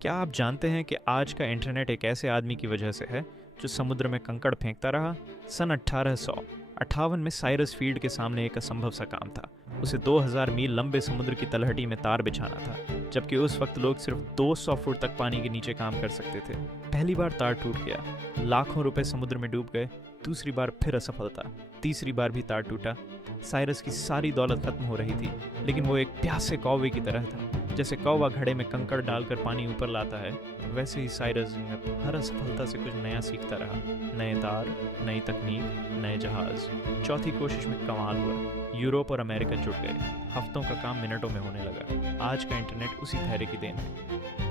क्या आप जानते हैं कि आज का इंटरनेट एक ऐसे आदमी की वजह से है जो समुद्र में कंकड़ फेंकता रहा। सन 1858 में साइरस फील्ड के सामने एक असंभव सा काम था। उसे 2000 मील लंबे समुद्र की तलहटी में तार बिछाना था, जबकि उस वक्त लोग सिर्फ 200 फुट तक पानी के नीचे काम कर सकते थे। पहली बार तार टूट गया, लाखों रुपए समुद्र में डूब गए। दूसरी बार फिर असफलता, तीसरी बार भी तार टूटा। साइरस की सारी दौलत खत्म हो रही थी, लेकिन वो एक प्यासे कौवे की तरह था। जैसे कौवा घड़े में कंकड़ डालकर पानी ऊपर लाता है, वैसे ही साइरस हर असफलता से कुछ नया सीखता रहा। नए तार, नई तकनीक, नए जहाज। चौथी कोशिश में कमाल हुआ, यूरोप और अमेरिका जुड़ गए। हफ्तों का काम मिनटों में होने लगा। आज का इंटरनेट उसी धैर्य की देन है।